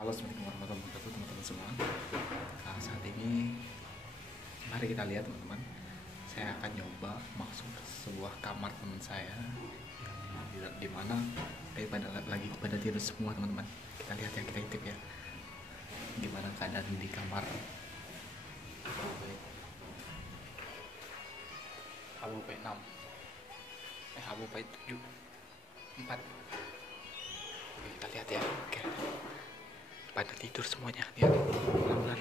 Halo, assalamualaikum warahmatullahi wabarakatuh teman-teman semua. Saat ini mari kita lihat teman-teman. Saya akan nyoba masuk ke sebuah kamar teman saya yang di mana lagi pada tidur semua teman-teman. Kita lihat ya, kita intip ya. Gimana keadaan di kamar HWP 6 HWP 7 4. Oke, kita lihat ya. Oke, pada tidur semuanya. Lihat pelan-pelan.